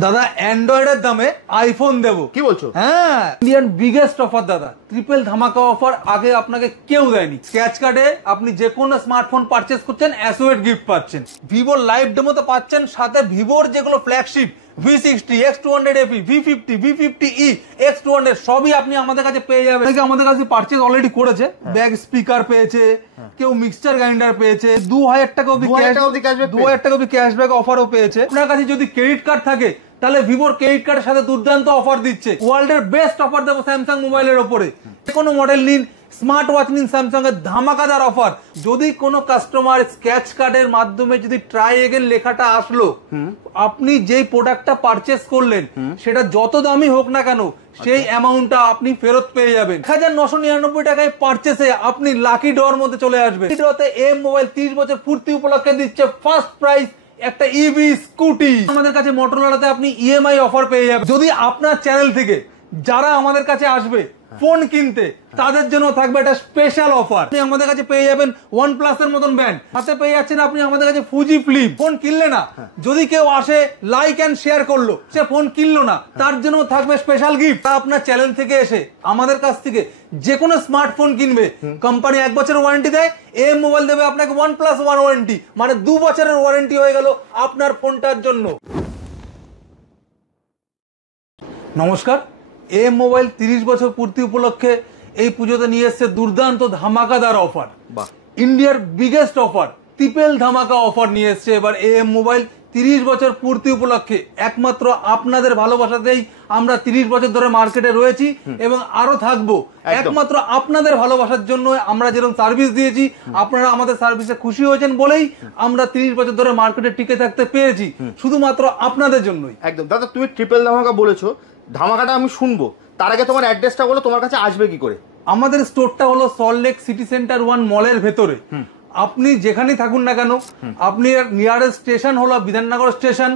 দাদা অ্যান্ড্রয়েডের দামে আইফোন দেবো। কি বলছো? হ্যাঁ, ইন্ডিয়ান বিগেস্ট অফার দাদা, ট্রিপল ধামাকা অফার আগে আপনাকে কেউ দেয়নি। স্ক্র্যাচ কার্ডে আপনি যে কোনো স্মার্টফোন পারচেস করছেন, অ্যাসোয়েড গিফট পাচ্ছেন, ভিভোর লাইভ ডেমোতে পাচ্ছেন, সাথে ভিভোর যেগুলো flagship V60, X200FE, V50, V50E, X200 সবই আপনি আমাদের কাছে পেয়ে যাবেন। আমাদের কাছে পারচেজ অলরেডি করেছে, ব্যাগ স্পিকার পেয়েছে, কেউ মিক্সচার গ্রাইন্ডার পেয়েছে, 2000 টাকা অবধি 2000 টাকা অবধি ক্যাশব্যাক অফারও পেয়েছে। আপনার কাছে যদি ক্রেডিট কার্ড থাকে তাহলে ভিভোর ক্রেডিট কার্ডের সাথে দুর্দান্ত অফার দিচ্ছে। ওয়ার্ল্ডের বেস্ট অফার দেবো স্যামসাং মোবাইলের ওপরে। কোনো মডেল নিন, স্মার্ট ওয়াচ নিন, স্যামসাং এর ধামাকাদার অফার। যদি কোনো কাস্টমার স্ক্র্যাচ কার্ডের মাধ্যমে যদি ট্রাই এগেন লেখাটা আসলো, আপনি যেই প্রোডাক্টটা পারচেস করলেন সেটা যত দামি হোক না কেন সেই অ্যামাউন্টটা আপনি ফেরত পেয়ে যাবেন। 1999 টাকায় পারচেসে আপনি লাকি ড্রর মধ্যে চলে আসবেন। ড্রতে এম মোবাইল 30 বছর পূর্তি উপলক্ষে দিচ্ছে ফার্স্ট প্রাইজ একটা ইভি স্কুটি। আমাদের কাছে মোটরোলাতে আপনি ইএমআই অফার পেয়ে যাবেন। যদি আপনার চ্যানেল থেকে যারা আমাদের কাছে আসবে ফোন কিনতে, তাদের জন্য থাকবে একটা স্পেশাল অফার। আপনি আমাদের কাছে পেয়ে যাবেন OnePlus এর মতন ব্র্যান্ড, সাথে পেয়ে যাচ্ছেন আপনি আমাদের কাছে ফুজি ফ্লিপ। ফোন কিনলে না, যদি কেউ আসে লাইক এন্ড শেয়ার করলো, সে ফোন কিনলো না, তার জন্য থাকবে স্পেশাল গিফট। আপনার চ্যানেল থেকে এসে আমাদের কাছ থেকে যে কোনো স্মার্টফোন কিনবে, কোম্পানি 1 বছরের ওয়ারেন্টি দেয়, এম মোবাইল দেবে আপনাকে 1+1 ওয়ারেন্টি, মানে 2 বছরের ওয়ারেন্টি হয়ে গেল আপনার ফোনটার জন্য। নমস্কার, এম মোবাইল 30 বছর পূর্তি উপলক্ষে এই পুজোতে নিয়ে এসছে দুর্দান্ত ধামাকাদার অফার। ইন্ডিয়ার বিগেস্ট অফার, ট্রিপল ধামাকা অফার নিয়ে এসছে এবার এম মোবাইল 30 বছর পূর্তি উপলক্ষে। একমাত্র আপনাদের ভালোবাসাতেই আমরা 30 বছর ধরে মার্কেটে রয়েছি এবং আরো থাকবো। একমাত্র আপনাদের ভালোবাসার জন্য আমরা যেরকম সার্ভিস দিয়েছি, আপনারা আমাদের সার্ভিসে খুশি হয়েছেন বলেই আমরা 30 বছর ধরে মার্কেটে টিকে থাকতে পেরেছি, শুধুমাত্র আপনাদের জন্যই। একদম দাদা, তুমি ট্রিপল ধামাকা বলেছো, ধামাকাটা আমি শুনবো, তার আগে তোমার অ্যাড্রেসটা বলো, তোমার কাছে আসবে কি করে? আমাদের স্টোরটা হলো সল্টলেক সিটি সেন্টার 1 মলের ভেতরে। আপনি যেখানেই থাকুন না কেন, আপনি নিয়ারেস্ট স্টেশন হলো Bidhannagar station,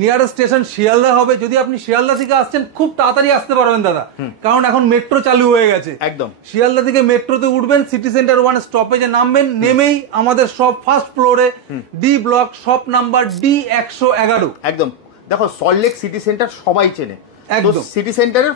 nearest station Sealdah হবে। যদি আপনি শিয়ালদা থেকে আসছেন, খুব তাড়াতাড়ি আসতে পারবেন দাদা, কারণ এখন মেট্রো চালু হয়ে গেছে। একদম শিয়ালদা থেকে মেট্রোতে উঠবেন, সিটি সেন্টার 1 স্টপেজে নামবেন, নেমেই আমাদের সব ফার্স্ট ফ্লোরে D block, shop number D111। একদম দেখো, সল্টলেক সিটি সেন্টার সবাই চেনে, একদম সিটি সেন্টারের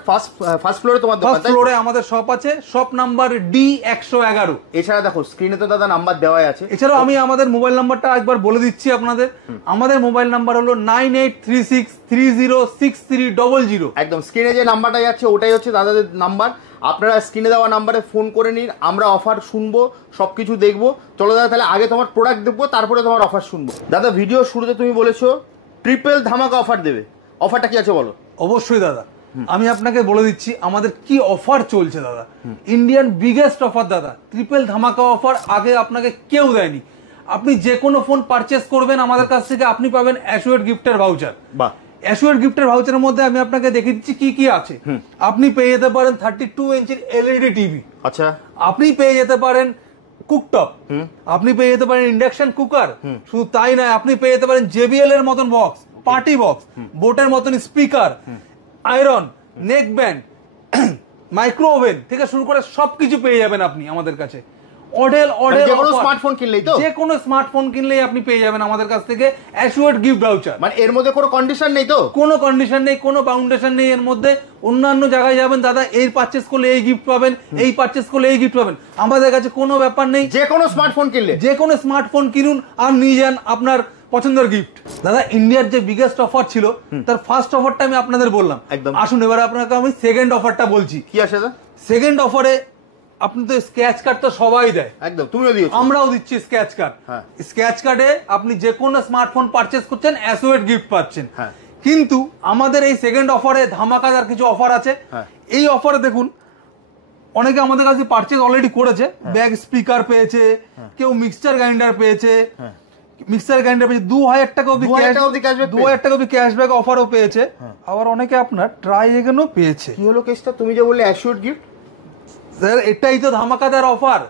ফার্স্ট ফ্লোরে তোমার দোকান, ফার্স্ট ফ্লোরে আমাদের শপ আছে, শপ নাম্বার D111। এছাড়া দেখো স্ক্রিনে তো দাদা নাম্বার দেওয়াই আছে। এছাড়াও আমি আমাদের মোবাইল নাম্বারটা একবার বলে দিচ্ছি আপনাদের। আমাদের মোবাইল নাম্বার হলো 9836306300। একদম স্ক্রিনে যে নাম্বারটা যাচ্ছে ওটাই হচ্ছে দাদাদের নাম্বার। আপনারা স্ক্রিনে দেওয়া নাম্বারে ফোন করে নিন, আমরা অফার শুনবো, সবকিছু দেখবো। চলো দাদা, তাহলে আগে তোমার প্রোডাক্ট দেখবো, তারপরে তোমার অফার শুনবো। দাদা, ভিডিও শুরুতে তুমি বলেছো ট্রিপল ধামাকা অফার দেবে, অফারটা কি আছে বলো? অবশ্যই দাদা, আমি আপনাকে বলে দিচ্ছি আমাদের কি অফার চলছে দাদা। ইন্ডিয়ান বিগেস্ট অফার দাদা, ট্রিপল ধামাকা অফার আগে আপনাকে কেউ দেয়নি। আপনি যে কোনো ফোন পারচেস করবেন আমাদের কাছ থেকে, আপনি পাবেন অ্যাসোয়েড গিফটের ভাউচার। অ্যাসোয়েড গিফটের ভাউচারের মধ্যে আমি আপনাকে দেখিয়ে দিচ্ছি কি কি আছে। আপনি পেয়ে যেতে পারেন 32 ইঞ্চির LED টিভি। আচ্ছা, আপনি পেয়ে যেতে পারেন কুকটপ, আপনি পেয়ে যেতে পারেন ইন্ডাকশন কুকার। শুধু তাই নয়, আপনি পেয়ে যেতে পারেন JBL এর মতন বক্স, পার্টি বক্স, বোটের মতন speaker, iron, neck band, micro oven থেকে শুরু করে সবকিছু পেয়ে যাবেন আপনি আমাদের কাছে। স্মার্টফোন কিনলেই তো, যে কোনো স্মার্টফোন কিনলেই আপনি পেয়ে যাবেন আমাদের কাছ থেকে অ্যাসোয়েড গিফট ভাউচার। মানে এর মধ্যে কোনো কন্ডিশন নেই তো? কোনো কন্ডিশন নেই, কোনো বাউন্ডেশন নেই এর মধ্যে। অন্যান্য জায়গায় যাবেন দাদা, এই পারচেস করলে এই গিফট পাবেন, এই পারচেস করলে এই গিফট পাবেন। আমাদের কাছে কোনো ব্যাপার নেই, যে কোনো স্মার্টফোন কিনলে, যে কোনো স্মার্টফোন কিনুন আর নিয়ে যান আপনার পছন্দের গিফট। দাদা, ইন্ডিয়ার যে বিগেস্ট অফার ছিল তার ফার্স্ট অফারটা আমি আপনাদের বললাম। একদম, আসুন এবার আপনাকে আমি সেকেন্ড অফারটা বলছি। কি আছে দাদা? সেকেন্ড অফারে আপনি তো স্ক্র্যাচ কার্ড তো সবাই দেয়, একদম তুমিও দিয়েছো, আমরাও দিচ্ছি স্ক্র্যাচ কার্ড। স্ক্র্যাচ কার্ডে আপনি যে কোনো স্মার্টফোন পারচেস করছেন, অ্যাসোয়েড গিফট পাচ্ছেন। কিন্তু আমাদের এই সেকেন্ড অফারে ধামাকাদার কিছু অফার আছে। এই অফারে দেখুন, অনেকে আমাদের কাছে পারচেস অলরেডি করেছে, ব্যাগ স্পিকার পেয়েছে, কেউ মিক্সচার গ্রাইন্ডার পেয়েছে, মিক্সার গ্রাইন্ডার পেয়েছে, 2000 টাকা অবধি 2000 টাকা অবধি ক্যাশব্যাক অফারও পেয়েছে। আবার অনেকে আপনার ট্রাই এগেনও পেয়েছে। কি হলো কেসটা? তুমি যে বললে অ্যাসিওর গিফট, স্যার এটাই তো ধামাকাদার অফার।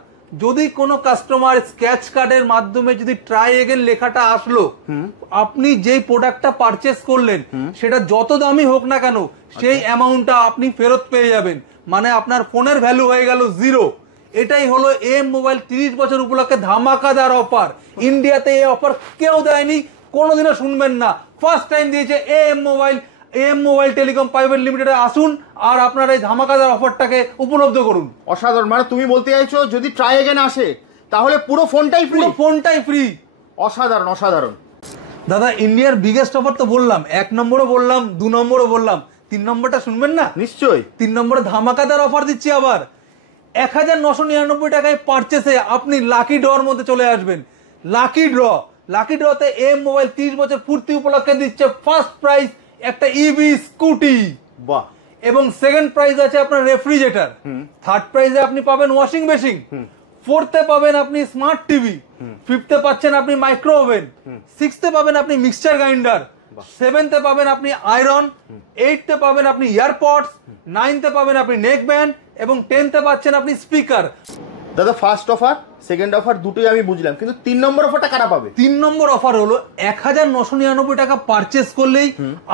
যদি কোনো কাস্টমার স্ক্র্যাচ কার্ডের মাধ্যমে যদি ট্রাই এগেন লেখাটা আসলো, আপনি যেই প্রোডাক্টটা পারচেস করলেন সেটা যত দামি হোক না কেন সেই অ্যামাউন্টটা আপনি ফেরত পেয়ে যাবেন, মানে আপনার ফোনের ভ্যালু হয়ে গেল 0। এটাই হলো এম মোবাইল 30 বছর উপলক্ষে ধামাকাদার অফার। ইন্ডিয়াতে এই অফার কেউ দেয়নি, কোনোদিনও শুনবেন না। ফার্স্ট টাইম দিয়েছে এম মোবাইল টেলিকম প্রাইভেট লিমিটেডে। আসুন আর আপনার এই ধামাকাদার অফারটাকে উপলব্ধ করুন। অসাধারণ, মানে তুমি বলতে চাইছো যদি ট্রাই এগেন আসে তাহলে পুরো ফোনটাই ফ্রি। অসাধারণ অসাধারণ। দাদা ইন্ডিয়ার বিগেস্ট অফার তো বললাম, 1 নম্বরও বললাম, 2 নম্বরও বললাম, 3 নম্বরটা শুনবেন না? নিশ্চয়ই। 3 নম্বরে ধামাকাদার অফার দিচ্ছি আবার। 1999 টাকায় পারচেসে আপনি লাকি ড্রর মধ্যে চলে আসবেন। লাকি ড্রতে এম মোবাইল 30 বছর পূর্তি উপলক্ষে দিচ্ছে ফার্স্ট প্রাইজ একটা ইভি স্কুটি। বাহ। এবং সেকেন্ড প্রাইজ আছে আপনার রেফ্রিজারেটর। থার্ড প্রাইজে আপনি পাবেন ওয়াশিং মেশিন। ফোর্থে পাবেন আপনি স্মার্ট টিভি। ফিফথে পাচ্ছেন আপনি মাইক্রো ওভেন। সিক্সথে পাবেন আপনি মিক্সচার গ্রাইন্ডার। সেভেন্থে পাবেন আপনি আয়রন। এইটথে পাবেন আপনি ইয়ারপডস। নাইনথে পাবেন আপনি নেক ব্যান্ড এবং 10তে পাচ্ছেন আপনি স্পিকার। দাদা ফার্স্ট অফার সেকেন্ড অফার দুটোই আমি বুঝলাম, কিন্তু 3 নম্বর অফারটা কারা পাবে? 3 নম্বর অফার হলো 1999 টাকা পারচেস করলেই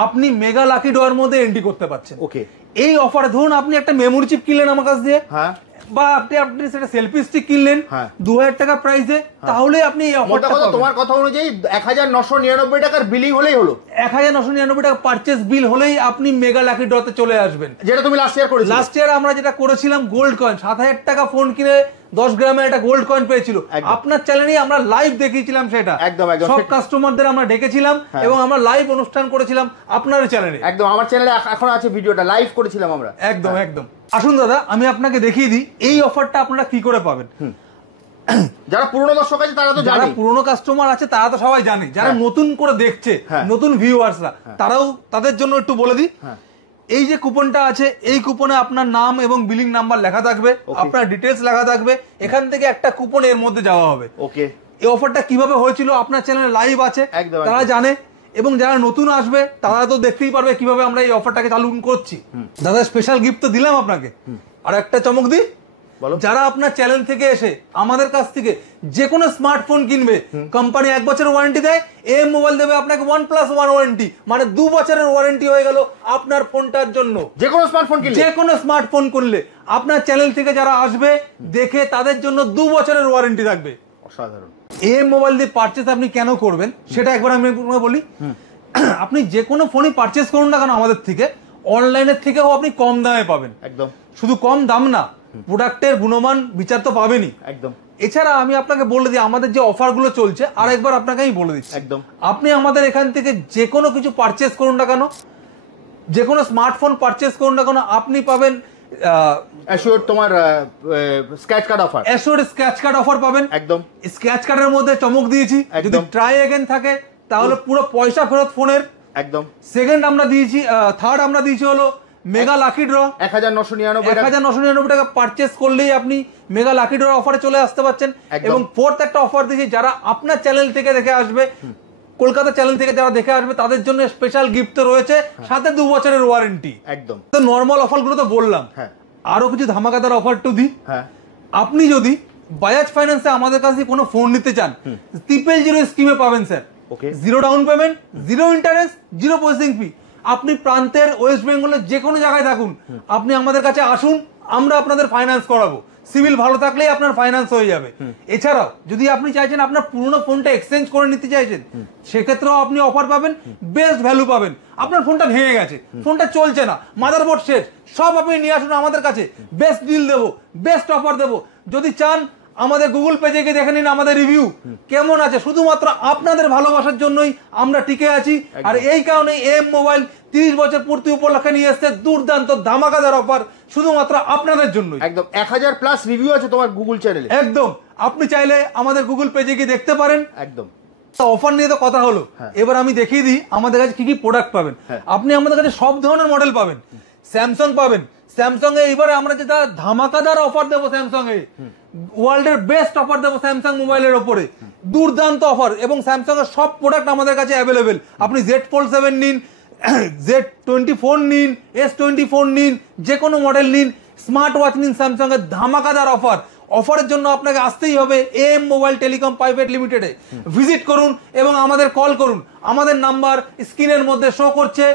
আপনি মেগা লাকি ড্রর মধ্যে এন্ট্রি করতে পারছেন। ওকে। এই অফারে ধরুন আপনি একটা মেমোরি চিপ কিনলেন আমার কাছ দিয়ে, হ্যাঁ, বা আপনি সেটা সেলফি স্টিক কিনলেন 2000 টাকা প্রাইসে, তাহলে আপনি এই অফারটা পাবেন। তোমার কথা অনুযায়ী 1999 টাকার বিলিং হলেই হলো, 1999 টাকা পারচেস বিল হলেই আপনি মেগা লাকি ড্রতে চলে আসবেন। যেটা তুমি লাস্ট ইয়ার করেছিলে। লাস্ট ইয়ার আমরা যেটা করেছিলাম গোল্ড কয়েন, 7000 টাকা ফোন কিনে 10 গ্রামের একটা গোল্ড কয়েন পেয়েছিল। আপনার চ্যানেলে আমরা লাইভ দেখিয়েছিলাম সেটা। একদম সব কাস্টমারদের আমরা ডেকেছিলাম এবং আমরা লাইভ অনুষ্ঠান করেছিলাম আপনার চ্যানেলে। একদম, আমার চ্যানেলে এখন আছে ভিডিওটা, লাইভ করেছিলাম আমরা। একদম। আসুন দাদা আমি আপনাকে দেখিয়ে দিই এই অফারটা আপনারা কি করে পাবেন। যারা পুরনো দর্শক আছে তারা তো জানে, যারা পুরনো কাস্টমার আছে তারা তো সবাই জানে, যারা নতুন করে দেখছে, নতুন ভিউয়ার্সরা, তারাও তাদের জন্য একটু বলে দিই। এই যে কুপনটা আছে, এই কুপনে আপনার নাম এবং বিলিং নাম্বার লেখা থাকবে, আপনার ডিটেলস লেখা থাকবে। এখান থেকে একটা কুপন এর মধ্যে যাওয়া হবে। ওকে। এই অফারটা কিভাবে হয়েছিল আপনার চ্যানেলে লাইভ আছে, তারা জানে, এবং যারা নতুন আসবে তারা তো দেখতেই পারবে কিভাবে আমরা এই অফারটাকে চালু করছি। দাদা স্পেশাল গিফট তো দিলাম আপনাকে, আর একটা চমক দিই। যারা আপনার চ্যানেল থেকে এসে আমাদের কাছ থেকে যে কোনো স্মার্টফোন কিনবে, কোম্পানি 1 বছরের ওয়ারেন্টি দেয়, এম মোবাইল দেবে আপনাকে 1+1 ওয়ারেন্টি, মানে 2 বছরের ওয়ারেন্টি হয়ে গেল আপনার ফোনটার জন্য। যে কোনো স্মার্টফোন কিনলে আপনার চ্যানেল থেকে যারা আসবে দেখে তাদের জন্য 2 বছরের ওয়ারেন্টি থাকবে। অসাধারণ। এম মোবাইল দিয়ে পারচেস আপনি কেন করবেন সেটা একবার আমি বলি। আপনি যে কোনো ফোনই পারচেস করুন না কেন আমাদের থেকে, অনলাইনের থেকেও আপনি কম দামে পাবেন। একদম। শুধু কম দাম না, প্রোডাক্টের গুণমান বিচার তো পাবেনই। একদম। এছাড়া আমি আপনাকে বলে দিই আমাদের যে অফারগুলো চলছে, আর একবার আপনাকে আমি বলে দিচ্ছি। একদম। আপনি আমাদের এখান থেকে যে কোনো কিছু পারচেস করুন না কেন, যে কোনো স্মার্টফোন পারচেস করুন না কেন, আপনি পাবেন অ্যাসিওর তোমার scratch card offer, assure scratch card offer পাবেন। একদম। স্ক্র্যাচ কার্ডের মধ্যে চমক দিয়েছি, যদি ট্রাই এগেন থাকে তাহলে পুরো পয়সা ফেরত ফোনের। একদম। সেকেন্ড আমরা দিয়েছি, থার্ড আমরা দিয়েছি হলো মেগা লাকি ড্র। 1999 টাকা পারচেস করলেই আপনি মেগা লাকি ড্র অফারে চলে আসতে পারছেন। এবং ফোর্থ একটা অফার দিয়েছি, যারা আপনার চ্যানেল থেকে দেখে আসবে, কলকাতা চ্যানেল থেকে যারা দেখে আসবে তাদের জন্য স্পেশাল গিফট রয়েছে, সাথে 2 বছরের ওয়ারেন্টি। একদম। তো নরমাল অফারগুলো তো বললাম, আরো কিছু ধামাকাদার অফার টু দিই। আপনি যদি বাজাজ ফাইন্যান্সে আমাদের কাছে কোনো ফোন নিতে চান, 000 স্কিমে পাবেন sir. 0 down payment, 0 interest, 0 processing fee. আপনি প্রান্তের ওয়েস্ট বেঙ্গলের যে কোনো জায়গায় থাকুন, আপনি আমাদের কাছে আসুন, আমরা আপনাদের ফাইন্যান্স করাবো। সিভিল ভালো থাকলেই আপনার ফাইন্যান্স হয়ে যাবে। এছাড়াও যদি আপনি চাইছেন আপনার পুরনো ফোনটা এক্সচেঞ্জ করে নিতে চাইছেন, সেক্ষেত্রেও আপনি অফার পাবেন, বেস্ট ভ্যালু পাবেন। আপনার ফোনটা ভেঙে গেছে, ফোনটা চলছে না, মাদারবোর্ড শেষ, সব আপনি নিয়ে আসুন আমাদের কাছে, বেস্ট ডিল দেবো, বেস্ট অফার দেবো। যদি চান আমাদের গুগল পেজে গিয়ে দেখে নিন আমাদের রিভিউ কেমন আছে। শুধুমাত্র আপনাদের ভালোবাসার জন্যই আমরা টিকে আছি, আর এই কারণে এম মোবাইল 30 বছর পূর্তি উপলক্ষে নিয়ে এসেছে দুর্দান্ত ধামাকাদার অফার, শুধুমাত্র আপনাদের জন্য। একদম 1000+ রিভিউ আছে তোমার গুগল চ্যানেলে। একদম, আপনি চাইলে আমাদের গুগল পেজে গিয়ে দেখতে পারেন। একদম। অফার নিয়ে তো কথা হলো, এবার আমি দেখিয়ে দিই আমাদের কাছে কি কি প্রোডাক্ট পাবেন। আপনি আমাদের কাছে সব ধরনের মডেল পাবেন। স্যামসাং পাবেন, স্যামসাং এ এবারে আমরা যেটা ধামাকাদার অফার দেবো, স্যামসাং এ ওয়ার্ল্ডের বেস্ট অফার দেবো স্যামসাং মোবাইলের ওপরে, দুর্দান্ত অফার। এবং স্যামসাং এর সব প্রোডাক্ট আমাদের কাছে অ্যাভেলেবেল। আপনি Z Fold 7 নিন, Z24 নিন, S24 নিন, যে কোনো মডেল নিন, স্মার্ট ওয়াচ নিন, স্যামসাং এর ধামাকাদার অফার। অফারের জন্য আপনাকে আসতেই হবে এম মোবাইল টেলিকম প্রাইভেট লিমিটেডে। ভিজিট করুন এবং আমাদের কল করুন, আমাদের নাম্বার স্ক্রিনের মধ্যে শো করছে।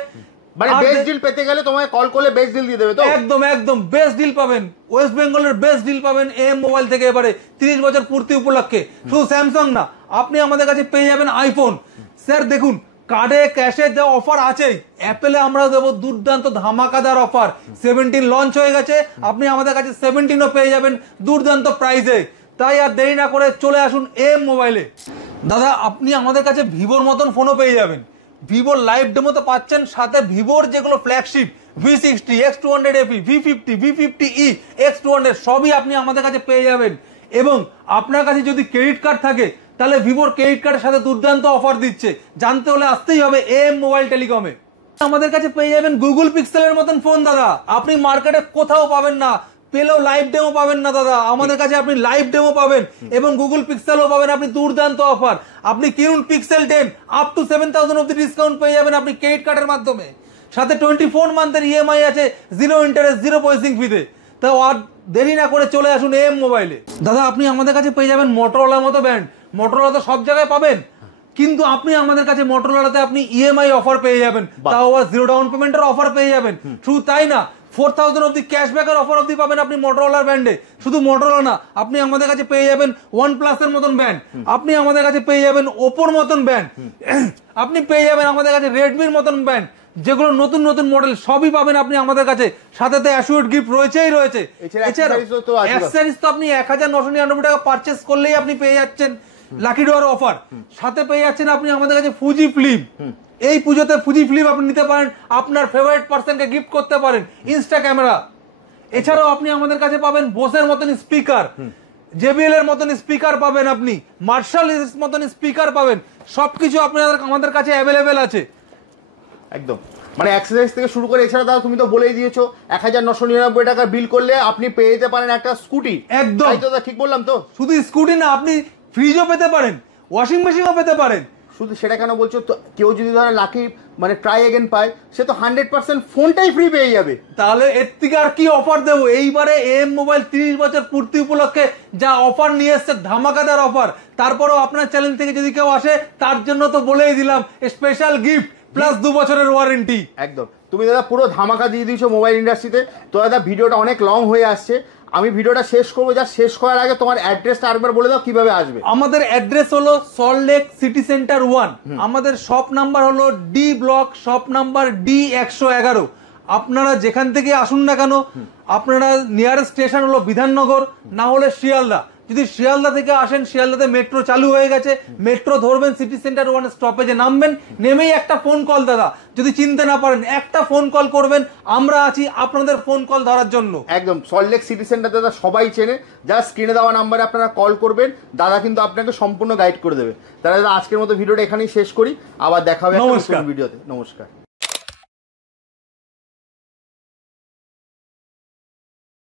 মানে বেস্ট ডিল পেতে গেলে তোমায় কল করলে বেস্ট ডিল দিয়ে দেবে তো? একদম বেস্ট ডিল পাবেন, ওয়েস্ট বেঙ্গলের বেস্ট ডিল পাবেন এম মোবাইল থেকে এবারে 30 বছর পূর্তি উপলক্ষে। শুধু স্যামসাং না, আপনি আমাদের কাছে পেয়ে যাবেন আইফোন, স্যার দেখুন, কার্ডে ক্যাশে যে অফার আছে, অ্যাপেলে আমরা দেবো দুর্দান্ত ধামাকাদার অফার। 17 লঞ্চ হয়ে গেছে, আপনি আমাদের কাছে 17ও পেয়ে যাবেন দুর্দান্ত প্রাইসে। তাই আর দেরি না করে চলে আসুন এম মোবাইলে। দাদা আপনি আমাদের কাছে ভিভোর মতন ফোনও পেয়ে যাবেন। ভিভোর লাইভ ডেমোতে পাচ্ছেন, সাথে ভিভোর যেগুলো flagship V60, X200FE, V50, V50E, X200 সবই আপনি আমাদের কাছে পেয়ে যাবেন। এবং আপনার কাছে যদি ক্রেডিট কার্ড থাকে, তাহলে ভিভোর ক্রেডিট কার্ডের সাথে দুর্দান্ত অফার দিচ্ছে। জানতে হলে আসতেই হবে এম মোবাইল টেলিকমে। আমাদের কাছে পেয়ে যাবেন গুগল পিক্সেলের মতন ফোন দাদা, আপনি মার্কেটে কোথাও পাবেন না, পেলেও লাইভ ডেমো পাবেন না দাদা। আমাদের কাছে আপনি লাইভ ডেমো পাবেন এবং গুগল পিক্সেলও পাবেন আপনি দুর্দান্ত অফার। আপনি কিনুন পিক্সেল 10, আপ টু 7000 অব্দি ডিসকাউন্ট পেয়ে যাবেন আপনি ক্রেডিট কার্ডের মাধ্যমে। সাথে 24 মান্থের ইএমআই আছে, 0 ইন্টারেস্ট, 0 প্রসেসিং ফিতে। তাও আর দেরি না করে চলে আসুন এম মোবাইলে। দাদা আপনি আমাদের কাছে পেয়ে যাবেন মোটরোলার মতো ব্র্যান্ড। মোটরোলা তো সব জায়গায় পাবেন, কিন্তু আপনি আমাদের কাছে মোটরোলাতে আপনি ইএমআই অফার পেয়ে যাবেন, তাও আবার 0 ডাউন পেমেন্টের অফার পেয়ে যাবেন। শুধু তাই না, 4000 অব্দি ক্যাশব্যাকের অফার অব্দি পাবেন আপনি মোটরোলার ব্র্যান্ডে। শুধু মোটরোলা না, আপনি আমাদের কাছে পেয়ে যাবেন OnePlus এর মতন ব্র্যান্ড, আপনি আমাদের কাছে পেয়ে যাবেন ওপোর মতন ব্র্যান্ড, আপনি পেয়ে যাবেন আমাদের কাছে রেডমির মতন ব্র্যান্ড, যেগুলো নতুন নতুন মডেল সবই পাবেন আপনি আমাদের কাছে। সাথে তো অ্যাসুরেড গিফট রয়েছেই রয়েছে। এছাড়া অ্যাক্সেসরিজ তো আপনি 1999 টাকা পারচেস করলেই আপনি পেয়ে যাচ্ছেন লাকি ড্রর অফার। সাথে পেয়ে যাচ্ছেন আপনি আমাদের কাছে ফুজি ফিল্ম। এই পুজোতে ফুজি ফিল্ম আপনি নিতে পারেন, আপনার ফেভারিট পার্সনকে গিফট করতে পারেন, ইনস্টা ক্যামেরা। এছাড়াও আপনি আমাদের কাছে পাবেন বোসের মতন স্পিকার, জেবিএল এর মতন স্পিকার পাবেন, আপনি মার্শাল এর মতন স্পিকার পাবেন। সবকিছু আপনাদের আমাদের কাছে অ্যাভেলেবেল আছে একদম। মানে অ্যাক্সেসরিজ থেকে শুরু করে, এছাড়া দাদা তুমি তো বলেই দিয়েছো 1999 টাকা বিল করলে আপনি পেয়ে যেতে পারেন একটা স্কুটি। একদম তাই তো দাদা, ঠিক বললাম তো? শুধু স্কুটি না, আপনি ফ্রিজও পেতে পারেন, ওয়াশিং মেশিনও পেতে পারেন। শুধু সেটা কেন বলছো? তো কেউ যদি ধরো লাকি মানে ট্রাই এগেন পায়, সে তো 100% ফোনটাই ফ্রি পেয়ে যাবে। তাহলে এর থেকে আর কি অফার দেবো? এইবারে এম মোবাইল 30 বছর পূর্তি উপলক্ষে যা অফার নিয়ে এসছে, ধামাকাদার অফার। তারপরেও আপনার চ্যানেল থেকে যদি কেউ আসে, তার জন্য তো বলেই দিলাম স্পেশাল গিফট প্লাস 2 বছরের ওয়ারেন্টি। একদম, তুমি দাদা পুরো ধামাকা দিয়ে দিয়েছো মোবাইল ইন্ডাস্ট্রিতে। তো দাদা ভিডিওটা অনেক লং হয়ে আসছে, আমি ভিডিওটা শেষ করবো। যা শেষ করার আগে তোমার অ্যাড্রেসটা আরেকবার বলে দাও, কিভাবে আসবে। আমাদের অ্যাড্রেস হলো সল্টলেক সিটি সেন্টার 1। আমাদের শপ নাম্বার হলো D block, shop number D111। আপনারা যেখান থেকে আসুন না কেন, আপনারা নিয়ারেস্ট স্টেশন হলো বিধাননগর, না হলে শিয়ালদা। যদি শিয়ালদা থেকে আসেন, শিয়ালদাতে মেট্রো চালু হয়ে গেছে, মেট্রো ধরবেন, সিটি সেন্টার 1 স্টপেজে নামবেন, নেমেই একটা ফোন কল দাদা, যদি চিনতে না পারেন একটা ফোন কল করবেন, আমরা আছি আপনাদের ফোন কল ধরার জন্য। একদম, সল্টলেক সিটি সেন্টার দাদা সবাই চেনে, যা স্ক্রিনে দেওয়া নাম্বারে আপনারা কল করবেন, দাদা কিন্তু আপনাকে সম্পূর্ণ গাইড করে দেবে। তাহলে দাদা আজকের মতো ভিডিওটা এখানেই শেষ করি, আবার দেখা হবে একটা নতুন ভিডিওতে। নমস্কার।